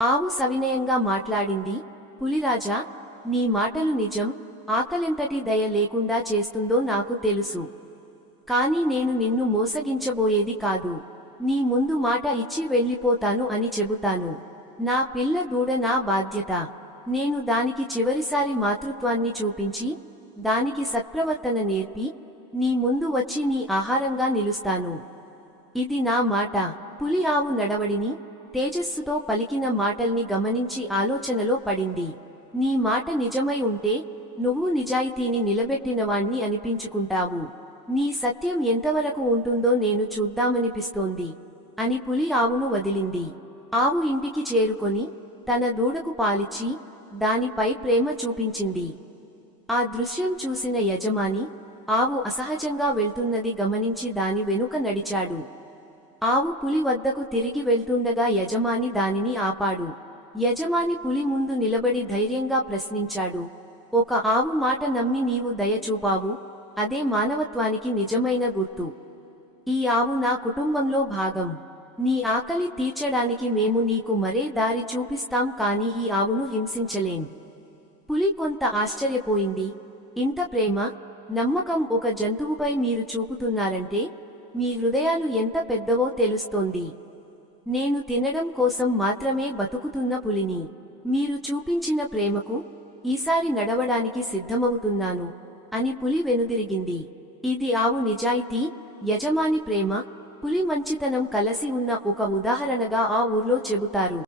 ఆవు సవినయంగా మాట్లాడింది. పులిరాజా, నీ మాటలు నిజం. ఆకలెంతటి దయ లేకుండా చేస్తుందో నాకు తెలుసు. కాని నేను నిన్ను మోసగించబోయేది కాదు. నీ ముందు మాట ఇచ్చి వెళ్ళిపోతాను అని చెబుతాను. నా పిల్ల దూడ నా బాధ్యత. నేను దానికి చివరిసారి మాతృత్వాన్ని చూపించి, దానికి సత్ప్రవర్తన నేర్పి, నీ ముందు వచ్చి నీ ఆహారంగా నిలుస్తాను. ఇది నా మాట. పులి ఆవు నడవడిని, తేజస్సుతో పలికిన మాటల్ని గమనించి ఆలోచనలో పడింది. నీ మాట నిజమై ఉంటే నువ్వు నిజాయితీని నిలబెట్టినవాణ్ణి అనిపించుకుంటావు. నీ సత్యం ఎంతవరకు ఉంటుందో నేను చూద్దామనిపిస్తోంది అని పులి ఆవును వదిలింది. ఆవు ఇంటికి చేరుకొని తన దూడకు పాలిచ్చి దానిపై ప్రేమ చూపించింది. ఆ దృశ్యం చూసిన యజమాని ఆవు అసహజంగా వెళ్తున్నది గమనించి దాని వెనుక నడిచాడు. ఆవు పులి వద్దకు తిరిగి వెళ్తుండగా యజమాని దానిని ఆపాడు. యజమాని పులి ముందు నిలబడి ధైర్యంగా ప్రశ్నించాడు. ఒక ఆవు మాట నమ్మి నీవు దయ చూపావు, అదే మానవత్వానికి నిజమైన గుర్తు. ఈ ఆవు నా కుటుంబంలో భాగం. నీ ఆకలి తీర్చడానికి మేము నీకు మరే దారి చూపిస్తాం, కాని ఈ ఆవును హింసించలేం. పులి కొంత ఆశ్చర్యపోయింది. ఇంత ప్రేమ, నమ్మకం ఒక జంతువుపై మీరు చూపుతున్నారంటే మీ హృదయాలు ఎంత పెద్దవో తెలుస్తోంది. నేను తినడం కోసం మాత్రమే బతుకుతున్న పులిని. మీరు చూపించిన ప్రేమకు ఈసారి నడవడానికి సిద్ధమవుతున్నాను అని పులి వెనుదిరిగింది. ఇది ఆవు నిజాయితీ, యజమాని ప్రేమ, పులి మంచితనం కలసి ఉన్న ఒక ఉదాహరణగా ఆ ఊర్లో చెబుతారు.